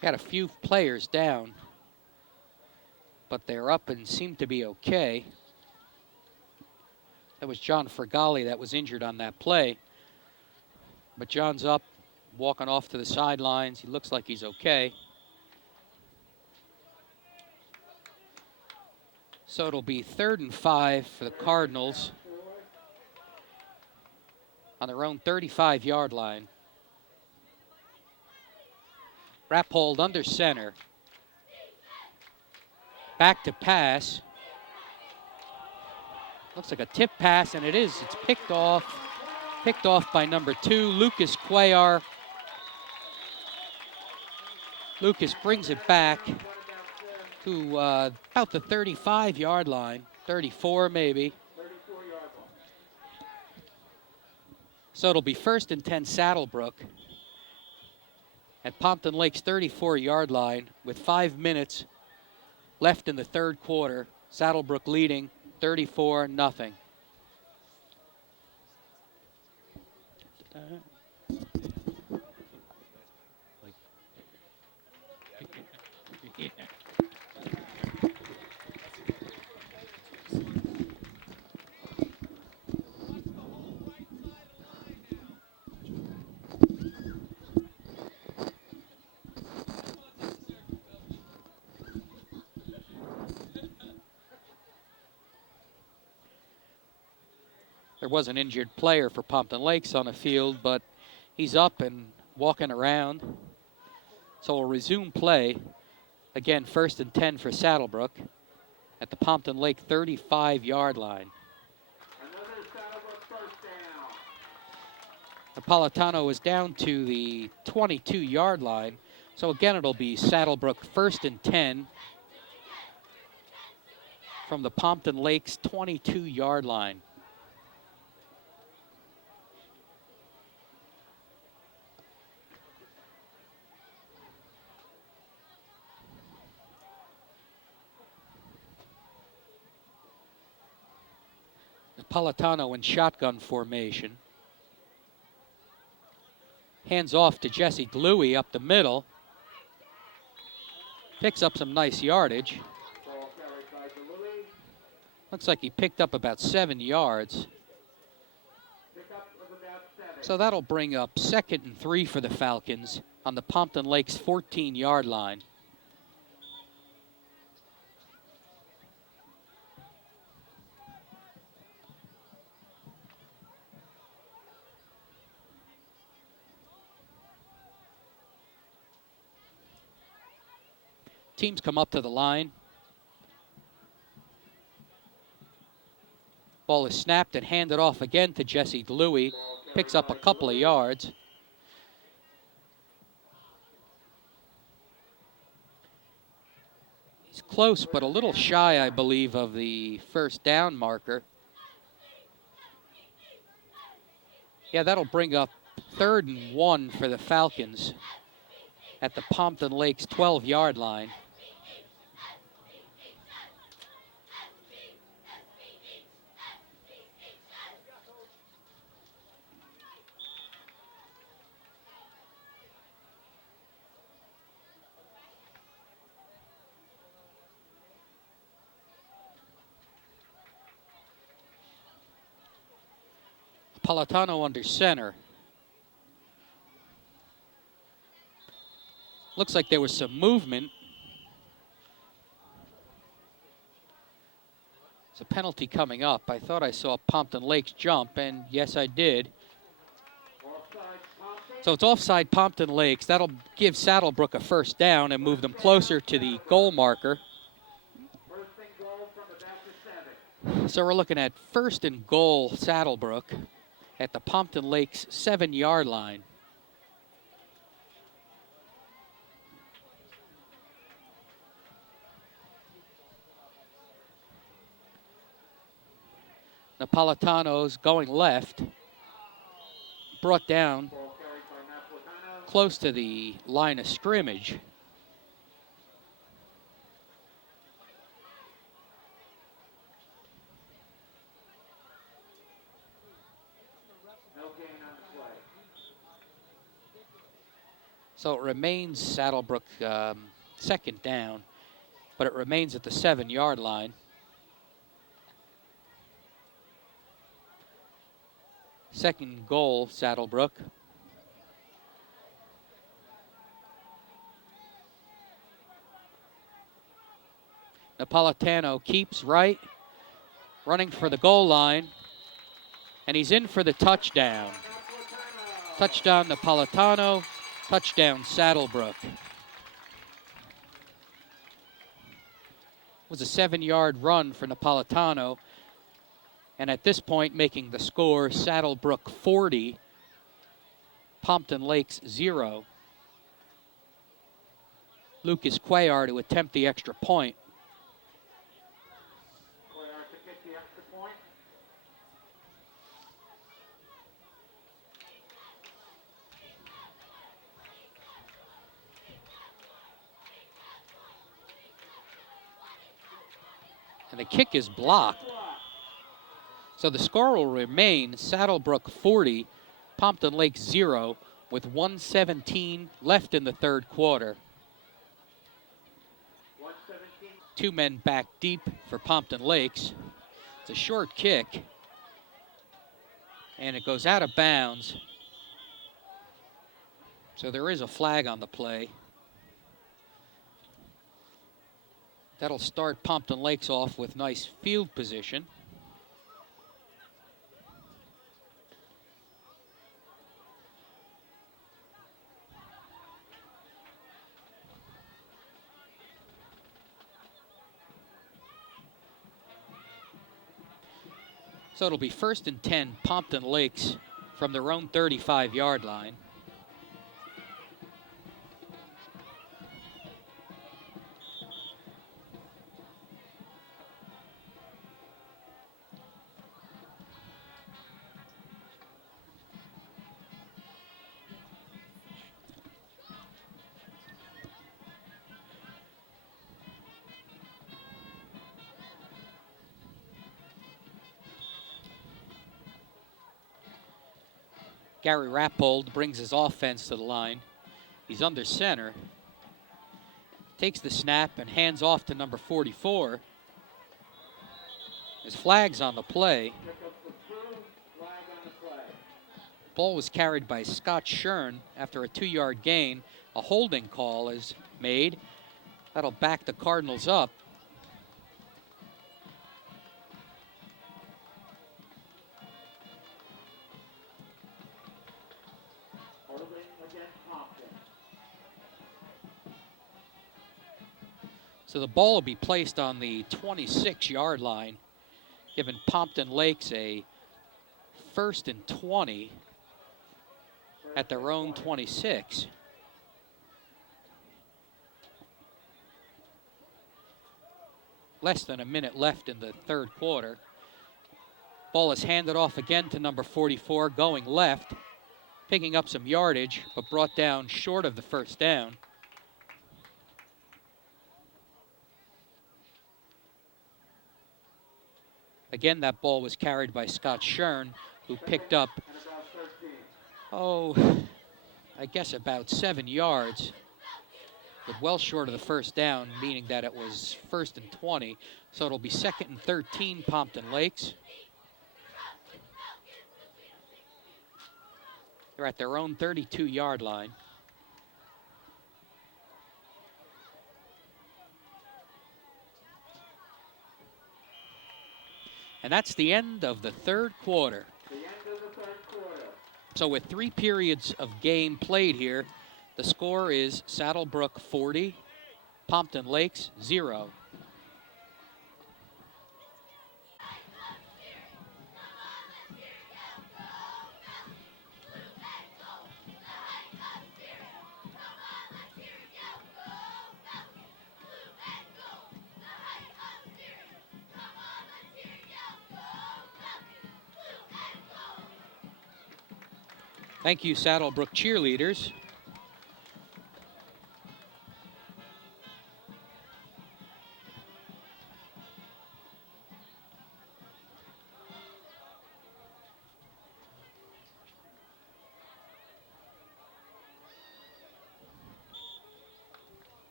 Got a few players down, but they're up and seem to be okay. That was John Fergali that was injured on that play. But John's up, walking off to the sidelines. He looks like he's okay. So it'll be 3rd and 5 for the Cardinals on their own 35-yard line. Rappold under center. Back to pass. Looks like a tip pass, and it is. It's picked off. Picked off by number 2, Lucas Cuellar. Lucas brings it back to about the 35-yard line, 34 maybe. So it'll be 1st and 10 Saddlebrook at Pompton Lake's 34-yard line with 5 minutes left in the 3rd quarter. Saddlebrook leading 34-0. There was an injured player for Pompton Lakes on the field, but he's up and walking around. So we'll resume play. Again, 1st and 10 for Saddlebrook at the Pompton Lake 35-yard line. Another Saddlebrook first down. Napolitano is down to the 22-yard line. So again, it'll be Saddlebrook 1st and 10 from the Pompton Lakes 22-yard line. Napolitano in shotgun formation. Hands off to Jesse Dewey up the middle. Picks up some nice yardage. Looks like he picked up about 7 yards. So that'll bring up 2nd and 3 for the Falcons on the Pompton Lakes 14-yard line. Teams come up to the line. Ball is snapped and handed off again to Jesse Dewey. Picks up a couple of yards. He's close, but a little shy, I believe, of the 1st down marker. Yeah, that'll bring up 3rd and 1 for the Falcons at the Pompton Lakes 12-yard line. Napolitano under center. Looks like there was some movement. It's a penalty coming up. I thought I saw Pompton Lakes jump, and yes, I did. So it's offside Pompton Lakes. That'll give Saddlebrook a 1st down and move them closer to the goal marker. So we're looking at 1st and goal Saddlebrook at the Pompton Lakes 7-yard line. Napolitano's going left. Brought down close to the line of scrimmage. So it remains Saddlebrook second down, but it remains at the 7-yard line. Second goal, Saddlebrook. Napolitano keeps right, running for the goal line, and he's in for the touchdown. Touchdown Napolitano, touchdown Saddlebrook. It was a 7-yard run for Napolitano, and at this point making the score Saddlebrook 40, Pompton Lakes 0. Lucas Cuellar to attempt the extra point. Cuellar to kick the extra point. And the kick is blocked. So the score will remain Saddlebrook 40, Pompton Lakes 0, with 1:17 left in the third quarter. 117. 2 men back deep for Pompton Lakes. It's a short kick, and it goes out of bounds. So there is a flag on the play. That'll start Pompton Lakes off with nice field position. So it'll be 1st and 10, Pompton Lakes from their own 35-yard line. Gary Rappold brings his offense to the line. He's under center. Takes the snap and hands off to number 44. His flag's on the play. Pick up the 2, flag on the play. Ball was carried by Scott Shern after a 2-yard gain. A holding call is made. That'll back the Cardinals up. Holding against Pompton. So the ball will be placed on the 26-yard line, giving Pompton Lakes a 1st and 20 at their own 26. Less than a minute left in the third quarter. Ball is handed off again to number 44, going left, picking up some yardage, but brought down short of the first down. Again, that ball was carried by Scott Shern, who picked up, I guess about 7 yards, but well short of the first down, meaning that it was 1st and 20. So it'll be 2nd and 13, Pompton Lakes. They're at their own 32-yard line. And that's the end of the third quarter. The end of the third quarter. So with 3 periods of game played here, the score is Saddlebrook 40, Pompton Lakes 0. Thank you, Saddlebrook cheerleaders.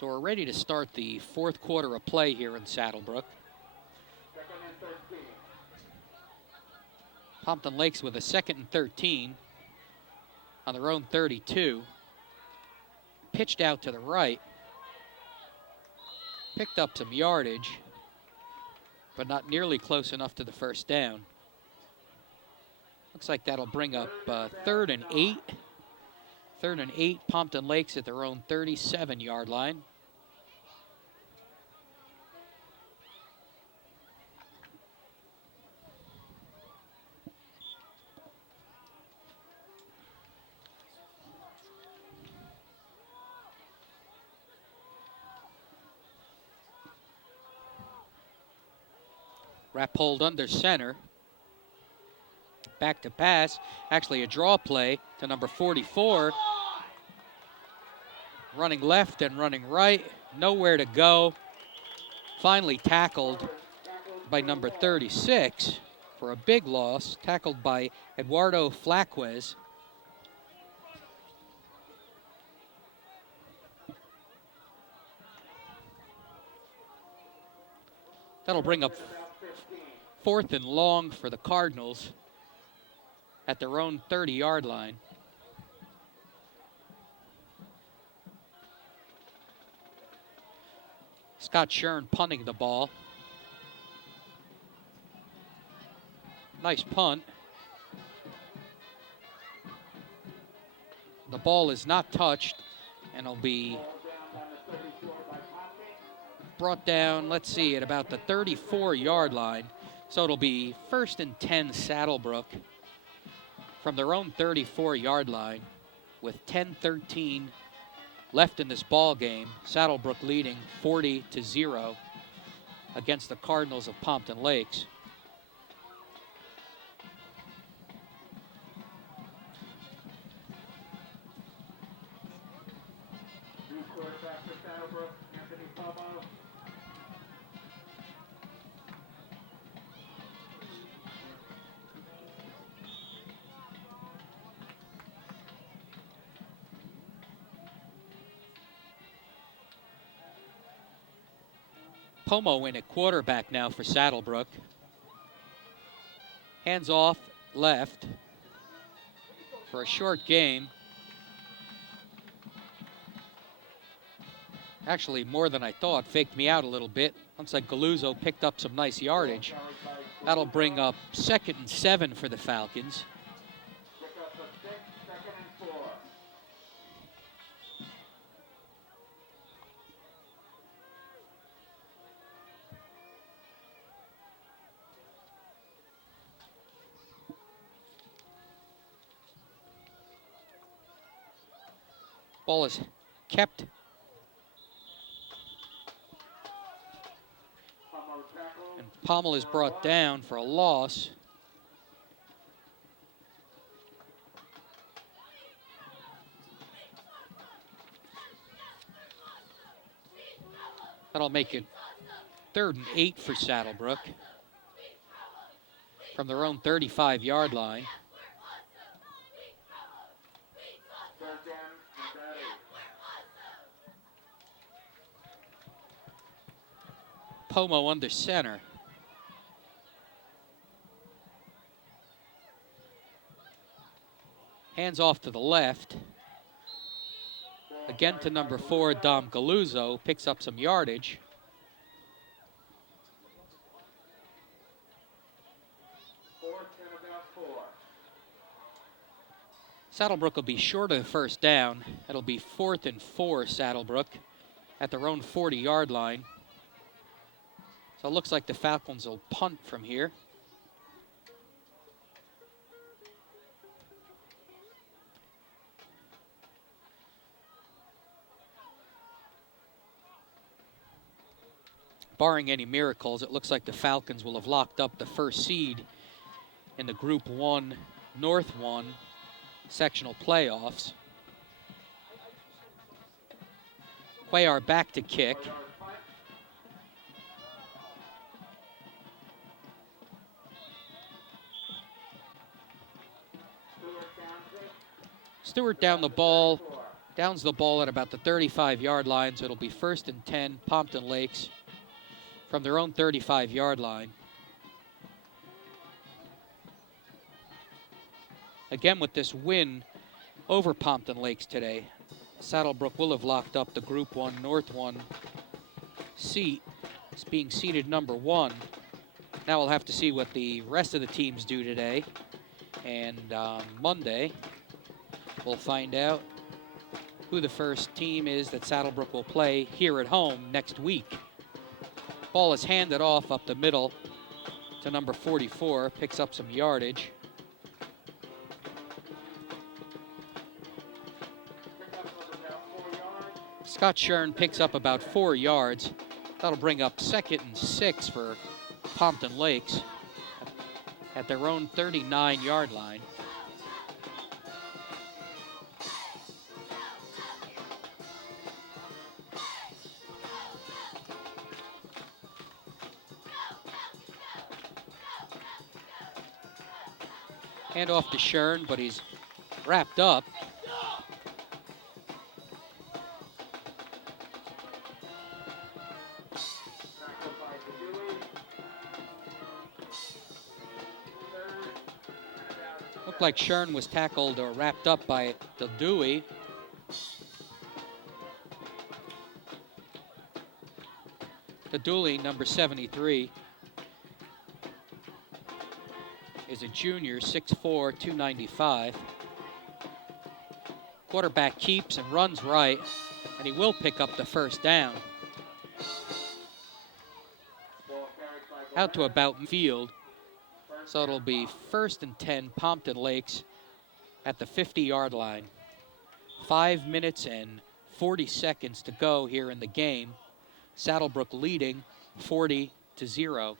So we're ready to start the fourth quarter of play here in Saddlebrook. Second and 13. Pompton Lakes with a 2nd and 13 on their own 32. Pitched out to the right. Picked up some yardage, but not nearly close enough to the first down. Looks like that'll bring up 3rd and 8. 3rd and 8, Pompton Lakes at their own 37-yard line. Wrap hold under center. Back to pass. Actually a draw play to number 44. Running left and running right. Nowhere to go. Finally tackled by number 36 for a big loss. Tackled by Eduardo Flaquez. That'll bring up 4th and long for the Cardinals at their own 30-yard line. Scott Shern punting the ball. Nice punt. The ball is not touched, and it'll be brought down, let's see, at about the 34-yard line. So it'll be 1st and 10 Saddlebrook from their own 34-yard line with 10:13 left in this ball game. Saddlebrook leading 40-0 against the Cardinals of Pompton Lakes. New quarterback for Saddlebrook, Anthony Pomo. Pomo in at quarterback now for Saddlebrook. Hands off left for a short gain. Actually, more than I thought. Faked me out a little bit. Looks like Galuzzo picked up some nice yardage. That'll bring up 2nd and 7 for the Falcons. Pick up a 6, 2nd and 4. Ball is kept. Pomo tackle. And Pommel is brought down for a loss. That'll make it 3rd and 8 for Saddlebrook from their own 35-yard line. Third down and 8. Pomo under center. Hands off to the left. Again to number 4, Dom Galuzzo. Picks up some yardage. Fourth and about 4. Saddlebrook will be short of the first down. It'll be 4th and 4 Saddlebrook at their own 40-yard line. So it looks like the Falcons will punt from here. Barring any miracles, it looks like the Falcons will have locked up the first seed in the Group 1 North 1 sectional playoffs. Cuellar back to kick. Stewart down the ball Downs the ball at about the 35-yard line, so it'll be 1st and 10, Pompton Lakes from their own 35-yard line. Again, with this win over Pompton Lakes today, Saddlebrook will have locked up the Group 1 North 1 seat. It's being seated number 1. Now we'll have to see what the rest of the teams do today. And Monday, we'll find out who the first team is that Saddlebrook will play here at home next week. Ball is handed off up the middle to number 44, picks up some yardage. Scott Shern picks up about 4 yards. That'll bring up 2nd and 6 for Pompton Lakes at their own 39-yard line. Hand off to Shern, but he's wrapped up. Looked like Shern was tackled or wrapped up by the Dewey. The Dooley, number 73, is a junior, 6'4", 295. Quarterback keeps and runs right, and he will pick up the 1st down. Out to about field, so it'll be 1st and 10, Pompton Lakes at the 50-yard line. 5 minutes and 40 seconds to go here in the game. Saddlebrook leading 40-0.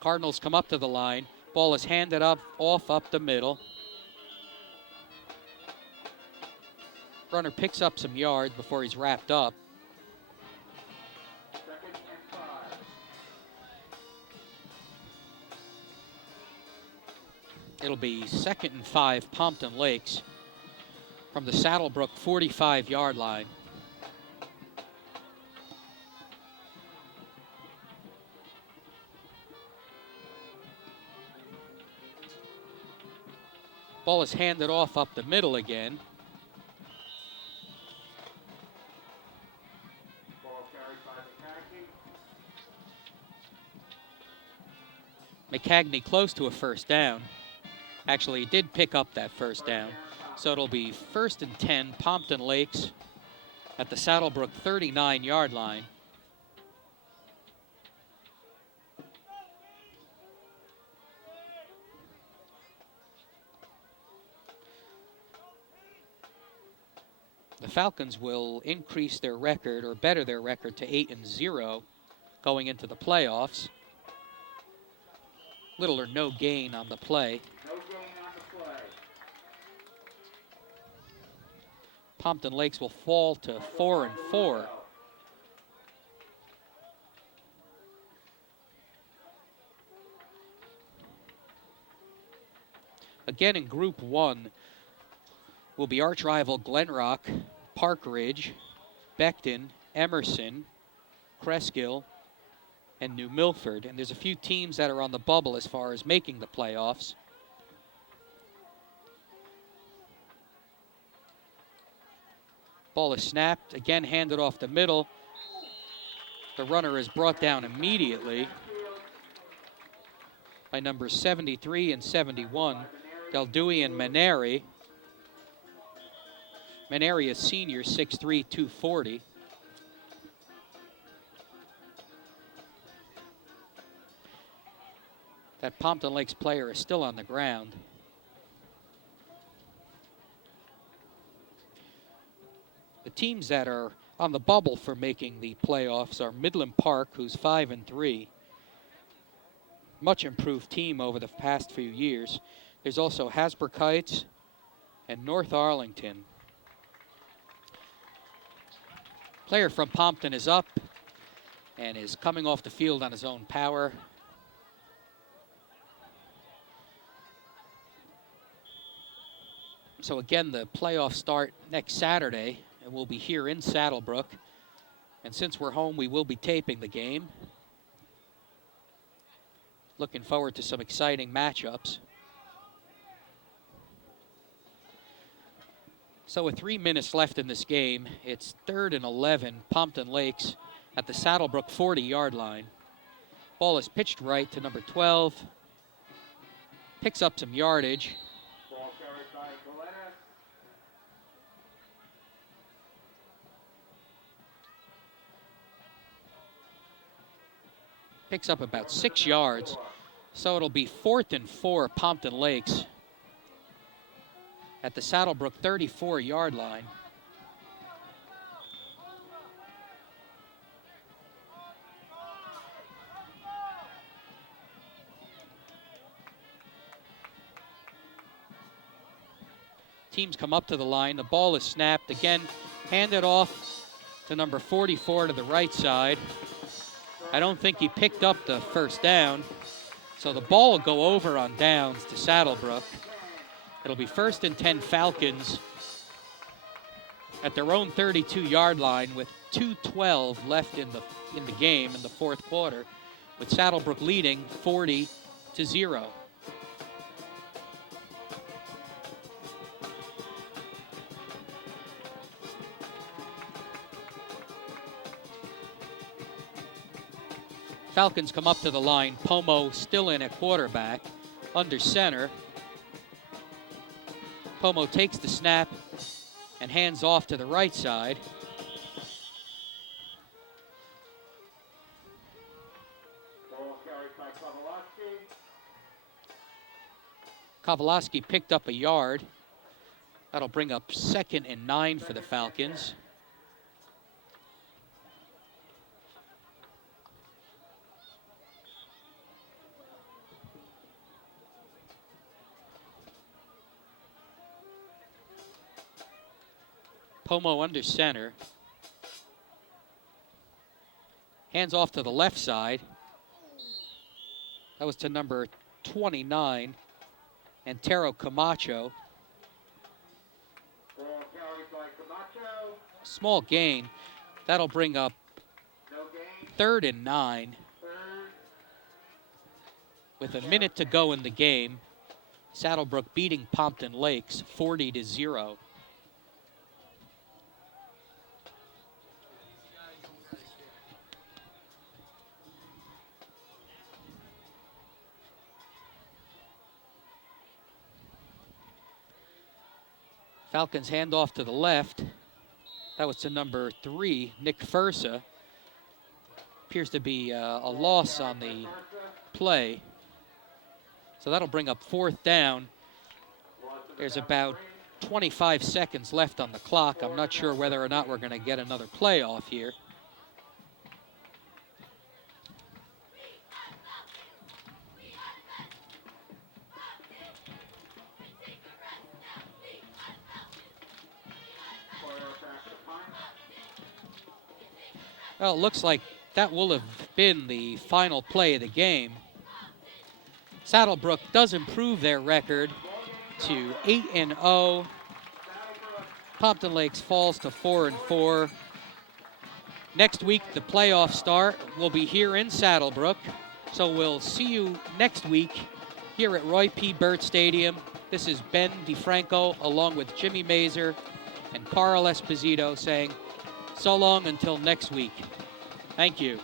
Cardinals come up to the line. Ball is handed off up the middle. Runner picks up some yards before he's wrapped up. It'll be 2nd and 5, Pompton Lakes from the Saddlebrook 45-yard line. Ball is handed off up the middle again. Ball carried by McCagney. McCagney close to a 1st down. Actually, he did pick up that 1st down. So it'll be 1st and 10, Pompton Lakes at the Saddlebrook 39-yard line. The Falcons will increase their record or better their record to 8-0 going into the playoffs. Little or no gain on the play. No gain on the play. Pompton Lakes will fall to 4-4. Again in Group 1 will be arch rival Glenrock, Park Ridge, Beckton, Emerson, Cresskill, and New Milford. And there's a few teams that are on the bubble as far as making the playoffs. Ball is snapped, again handed off the middle. The runner is brought down immediately by numbers 73 and 71, Del Dewey and Maneri. Maneri is senior, 6'3", 240. That Pompton Lakes player is still on the ground. The teams that are on the bubble for making the playoffs are Midland Park, who's 5-3. Much improved team over the past few years. There's also Hasbrook Heights and North Arlington. Player from Pompton is up and is coming off the field on his own power. So again, the playoffs start next Saturday, and we'll be here in Saddlebrook. And since we're home, we will be taping the game. Looking forward to some exciting matchups. So with 3 minutes left in this game, it's 3rd and 11, Pompton Lakes at the Saddlebrook 40-yard line. Ball is pitched right to number 12. Picks up some yardage. Ball carried by Galena. Picks up about 6 yards. So it'll be 4th and 4, Pompton Lakes at the Saddlebrook 34-yard line. Teams come up to the line. The ball is snapped. Again, handed off to number 44 to the right side. I don't think he picked up the first down. So the ball will go over on downs to Saddlebrook. It'll be 1st and 10 Falcons at their own 32-yard line with 2:12 left in the game in the 4th quarter, with Saddlebrook leading 40-0. Falcons come up to the line. Pomo still in at quarterback, under center. Pomo takes the snap and hands off to the right side. Ball carried by Kowalski picked up a yard. That'll bring up 2nd and 9 for the Falcons. Pomo under center. Hands off to the left side. That was to number 29, Antero Camacho. Ball carried by Camacho. Small gain. That'll bring up No gain. 3rd and 9. Third. With a minute to go in the game. Saddlebrook beating Pompton Lakes 40-0. Falcons hand off to the left. That was to number 3, Nick Fursa. Appears to be a loss on the play. So that'll bring up 4th down. There's about 25 seconds left on the clock. I'm not sure whether or not we're going to get another playoff here. Well, it looks like that will have been the final play of the game. Saddlebrook does improve their record to 8-0. Pompton Lakes falls to 4-4. Next week, the playoffs start. We'll be here in Saddlebrook. So we'll see you next week here at Roy P. Burt Stadium. This is Ben DeFranco along with Jimmy Mazer and Carl Esposito saying so long until next week. Thank you.